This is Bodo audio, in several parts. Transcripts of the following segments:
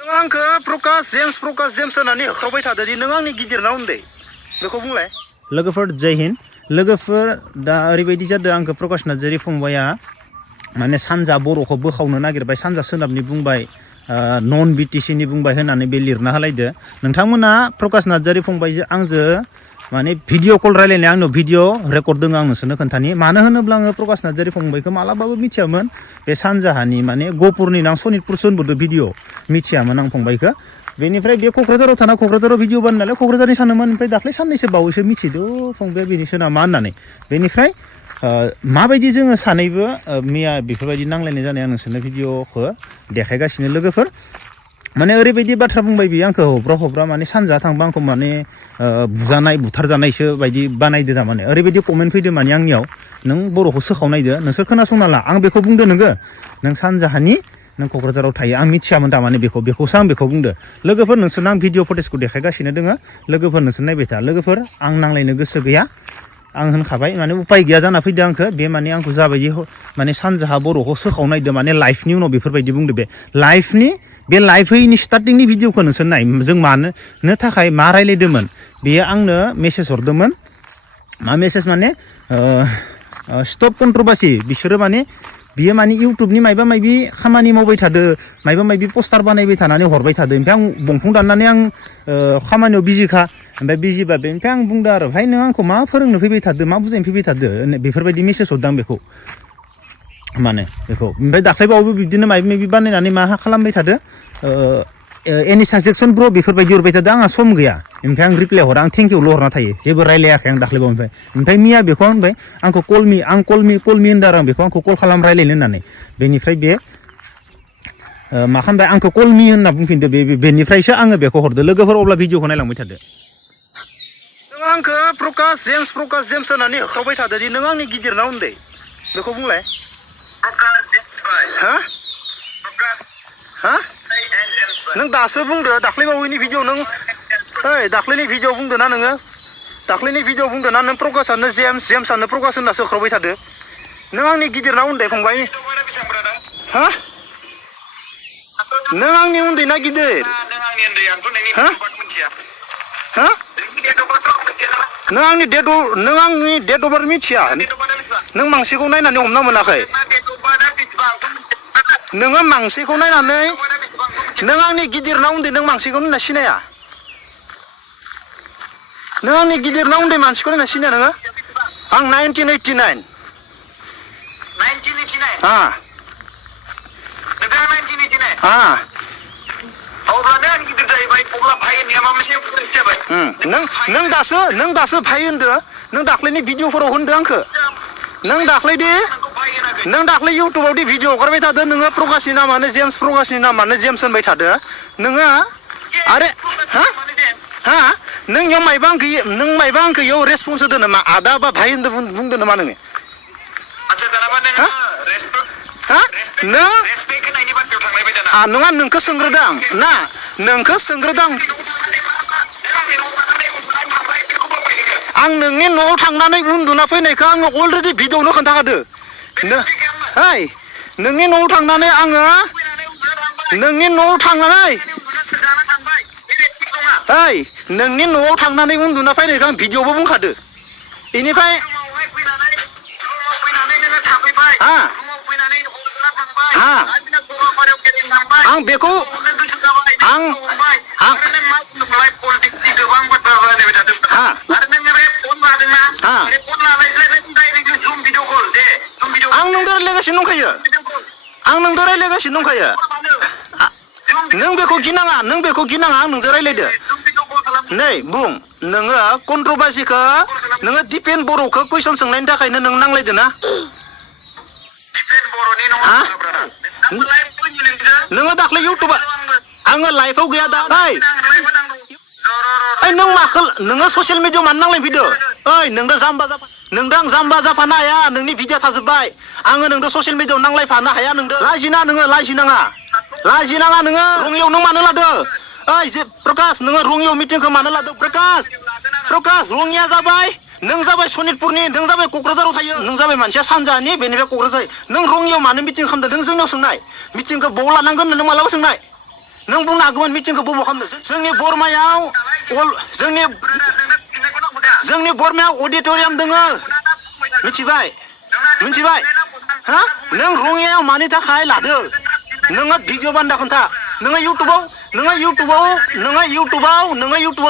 आंखो प्रकाश जेम्स होननानै होख्रावबाय थादोंदि नों आंनि गिदिर ना उन्दै बेखौ बुंलाय। लोगोफोर जय हिन्द। लोगोफोर दा ओरैबायदि जादों आंखो प्रकाश नार्जारि फंबाया माने सानजा बर'खौ बोखावनो नागिरबाय, सानजा सोनाबनि बुंबाय, नन बिटिसिनि बुंबाय होननानै बे लिरना होलायदो। नोंथांमोना प्रकाश नार्जारि फंबायजों आंजों माने भिडिअ कल रायलायनाय आंनाव भिडिअ रेकर्ड दङ, आं नोंसोरनो खोन्थानि। मानो होनोब्ला आङो प्रकाश नार्जारि फंबायखौ मालाबाबो मिथियामोन। बे सानजाहानि माने गहपुरनि आं सनितपुरसो होनबोदों भिडिअ, मिथियामोन आं फंबायखौ। बेनिफ्राय बे क'क्राझाराव थाना क'क्राझाराव भिडिअ बानाय नालाय क'क्राझारनि सानोमोन। ओमफ्राय दाख्लै साननैसो बावैसो मिथिदो फंबाया बेनिसो नामा होननानै। बेनिफ्राय माबायदि जोङो सानैबो मैया बेफोरबायदि नांलायनाय जानाय आं नोंसोरनो भिडिअखौ देखायगासिनो। लोगोफोर माने ओरैबायदि बाथ्रा बुंबाय बियो आंखौ हब्रा माने सानजा थांबा आंखौ माने बुजानाय बुथारजानायसो बायदि बानायदो। थारमाने ओरैबायदि कमेन्ट फैदो माने आंनियाव, नों बर'खौ सोखावनायदो, नोंसोर खोनासंना ला। आं बेखौ बुंदो नोङो, नों सानजाहानि नों क'क्राझाराव थायो, आं मिथियामोन थारमाने बेखौसो आं बेखौ बुंदो। लोगोफोर नोंसोरनो आं भिडिअ फटेजखौ देखायगासिनो दोङो। लोगोफोर नोंसोर नायबाय था। लोगोफोर आं नांलायनो गोसो गैया, आं होनखाबाय माने उपाय गैया जाना फैदो आंखो। बे माने आंखौ जाबायदि माने सानजाहा बर'खौ सोखावनायदो माने लाइफनि उनाव बेफोरबायदि बुंदो। बे लाइफ होयिनि स्टार्टिंनि भिडिअखौ नोंसोर नाय। जों मानो थाखाय मा रायलायदोंमोन बेयो आंनो मेसेज हरदोंमोन। मा मेसेज माने स्टप कन्ट्रभार्सि। बिसोरो माने बियो माने इउटुबनि मायबा मायबि खामानि मावबाय थादो, मायबा मायबि पस्टार बानायबाय थानानै हरबाय थादो। ओमफ्राय आं बंफं दाननानै आं खामानियाव बिजिखा। ओमफ्राय बिजिबा बेनिफ्राय आं बुंदो आरो भाइ नों आंखौ मा फोरोंनो फैबाय थादो, मा बुजायनो फैबाय थादो, बेफोरबायदि मेसेज हरदां बेखौ माने बेखौ। ओमफ्राय दाख्लैबावबो बिदिनो मायबा मायबि बानायनानै मा खालामबाय थादो, एनि साजेक्सन ब्र बेफोरबायदि हरबाय थादो। आंहा सम गैया। ओमफ्राय आं रिप्लाय हरा, आं थेंकिउल' हरना थायो, जेबो रायलायाखै आं दाख्लैबाव। ओमफ्राय मिया बेखौ होनबाय आंखौ कलमि होनदों आरो आं बेखौ आंखौ कल खालाम रायलायनो होननानै। बेनिफ्राय बे मा खालामबाय आंखौ कलमि होनना बुंफिनदो। बेनिफ्रायसो आङो बेखौ हरदो। लोगोफोर अब्ला भिडिअखौ नायलांबाय थादो। नों आंखौ प्रकाश जेम्स होननानै होख्रावबाय थादोंदि नों आंनि गिदिर ना उन्दै बेखौ बुंलाय। नों दासो बुंदो दाख्लैबावैनि भिडिअ, नों दाख्लैनि भिडिअ बुंदो ना नोङो, दाख्लैनि भिडिअ बुंदो ना नों प्रकाशानो जेम्सआनो प्रकाश होननासो होख्रावबाय थादो। नों आंनि गिदिर ना उन्दै फंबाय? नों आंनि उन्दै ना गिदिर? नों आंनि डेट अफ बार्थ मिथिया? नों मांसेखौ नायनानै हमना मोनाखै? नोङो मांसेखौ नायनानै नों आंनि गिदिर ना उन्दै नों मांसेखौ नायना सिनाया? नों आंनि गिदिर ना उन्दै मानसिखौ नायना सिनाया नोङो? आं 1989। नों दासो भाइ होनदो। नों दाख्लैनि भिडिअफोराव होनदो आंखो। नों दाख्लै इउटुबाव दि भिडिअ हगारबाय थादो नोङो, प्रकाशनि नामानो जेम्स होनबाय थादो नोङो। आरे नों इयाव मायबा आंखो इयाव रेसपन्स होदो नामा? आदा बा भाइ होनदो बुंदो नामा नोङो? नङा, नोंखौ सोंग्रोदां ना, नोंखौ सोंग्रोदां। आं नोंनि न'आव थांनानै उन्दुना फैनायखौ आङो अलरेडि भिडिअआवनो खोन्थाखादो। नोंनि न'आव थांनानै आङो नोंनि न'आव थांनानै उन्दुना फैनायखौ आं भिडिअआवबो बुंखादो। बेनिफ्राय आं बेखौ आं नोंदो रायलायगासिनो दंखायो। नों बेखौ गिनाङा, आं नोंजों रायलायदो। नै बुं, नोङो कन्ट्रभार्सिखौ नोङो दिपेन बर'खौ कुइसन सोंनायनि थाखायनो नों नांलायदो ना? नोङो दाख्लै इउटुबा आङो लाइफआव गैया दा। नोङो ससियेल मिडियाआव मानो नांलायनो फैदो? नोंदो आं जाम्बा जाफानो हाया। नोंनि भिडिअ थाजोब्बाय। आङो नोंदो ससियेल मिडियाआव नांलायफानो हाया। नोंदो लाजिनाङा नोङो रङियाव नों मानो लादो? प्रकाश नोङो रङियाव मिटिंखौ मानो लादो? प्रकाश रङिया जाबाय, नों जाबाय सनितपुरनि, नों जाबाय क'क्राझाराव थायो, नों जाबाय मानसिया सानजानि, बेनिफ्राय क'क्राझार। नों रङियाव मानो मिटिं खालामदों? नों जोंनाव सोंनाय। मिटिंखौ बाव लानांगोन नों मालाबा सोंनाय। नों बुंनो हागौमोन मिटिंखौ बबाव खालामनो जोंनि बरमायाव जोंनि बरमायाव अडिट'रियाम दोङो मिथिबाय हा नों रङियायाव मानि थाखाय लादो नोङो भिडिअ बानायना खोन्था नोङो इउटुबाव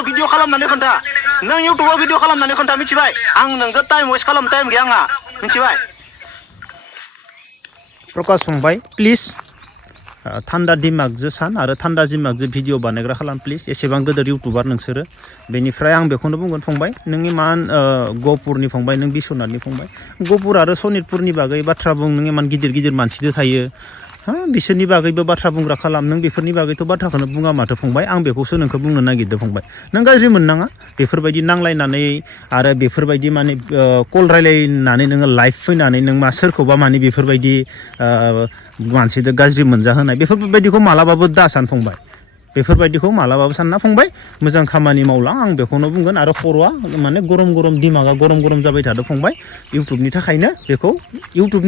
भिडिअ खालामनानै खोन्था नों इउटुबाव भिडिअ खालामनानै खोन्था मिथिबाय आं नोंखौ टाइम वेस्ट खालामनो टाइम गैया आंहा मिथिबाय प्रकाश फंबाय प्लिज थान्दा दिमागजों सान आरो थान्दा दिमागजों भिडिअ बानायग्रा खालाम प्लिज एसेबां गोदोर इउटुबार नोंसोरो बेनिफ्राय आं बेखौनो बुंगोन फंबाय नों इमान गहपुरनि फंबाय नों बिश्वनाथनि फंबाय गहपुर आरो सनितपुरनि बागै बाथ्रा बुं नों इमान गिदिर गिदिर मानसिजों थायो हा बिसोरनि बागैबो बाथ्रा बुंग्रा खालाम नों बेफोरनि बागैथ' बाथ्राखौनो बुङा माथो फंबाय आं बेखौसो नोंखौ बुंनो नागिरदों फंबाय नों गाज्रि मोननाङा बेफोरबायदि नांलायनानै आरो बेफोरबायदि माने कल रायलायनानै नोङो लाइभ फैनानै नों मा सोरखौबा माने बेफोरबायदि मानसिजों गाज्रि मोनजाहोनाय बेफोरबायदिखौ मालाबाबो दासान फंबाय बेफोरबायदिखौ मालाबाबो सानना फंबाय मोजां खामानि मावलां आं बेखौनो बुंगोन आरो खर'आ माने गरम दिमागा गरम जाबाय थादों फंबाय इउटुबनि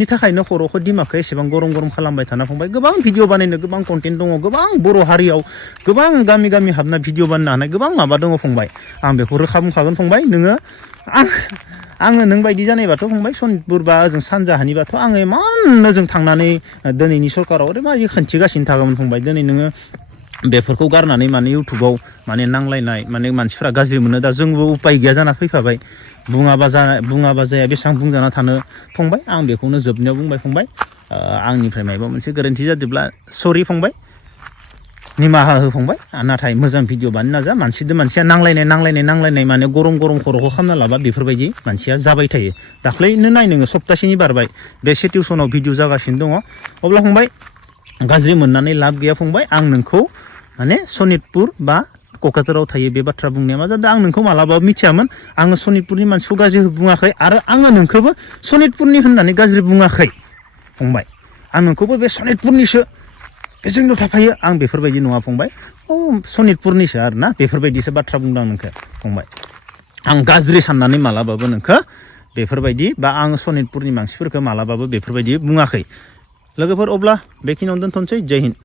थाखायनो खर'खौ दिमागखौ एसेबां गरम खालामबाय थाना फंबाय गोबां भिडिअ बानायनो गोबां कन्टेन्ट दङ गोबां बर' हारियाव गोबां गामि हाबना भिडिअ बानायनो हानाय गोबां माबा दङ फंबाय आं बेखौ रोखा बुंखागोन फंबाय नोङो आङो नों बायदि जानायबाथ' फंबाय सनितपुर बा ओजों सानजाहानिबाथ' आङो इमान ओजों थांनानै दिनैनि सरकाराव ओरैबायदि खोन्थिगासिनो थागौमोन फंबाय दिनै नोङो बेफोरखौ गारनानै माने इउटुबाव माने नांलायनाय माने मानसिफ्रा गाज्रि मोनो दा जोंबो उपाय गैया जाना फैफाबाय बुङाबा जाया बेसेबां बुंजाना थानो फंबाय आं बेखौनो जोबनायाव बुंबाय फंबाय आंनिफ्राय माबा मोनसे गोरोन्थि जादोंब्ला सरि फंबाय निमाहा हो फंबाय नाथाय मोजां भिडिअ बानायनो नाजा मानसिजों मानसिया नांलायनाय माने गरम खर'खौ खालामना लाबा बेफोरबायदि मानसिया जाबाय थायो दाख्लैनो नाय नोङो सप्तासेनि बारबाय बे सिटुवेसनाव भिडिअ जागासिनो दङ अब्ला फंबाय गाज्रि मोननानै लाब गैया फंबाय आं नोंखौ माने सनितपुर बा क'क्राझाराव थायो बे बाथ्रा बुंनाया मा जादों आं नोंखौ मालाबाबो मिथियामोन आङो सनितपुरनि मानसिखौ गाज्रि बुङाखै आरो आङो नोंखौबो सनितपुरनि होननानै गाज्रि बुङाखै फंबाय आं नोंखौबो बे सनितपुरनिसो बे जोंनाव थाफायो आं बेफोरबायदि नङा फंबाय सनितपुरनिसो आरोना बेफोरबायदिसो बाथ्रा बुंदों आं नोंखौ फंबाय आं गाज्रि साननानै मालाबाबो नोंखौ बेफोरबायदि बा आं सनितपुरनि मानसिफोरखौ मालाबाबो बेफोरबायदि बुङाखै लोगोफोर अब्ला बेखिनियावनो दोनथ'नोसै जय हिन्द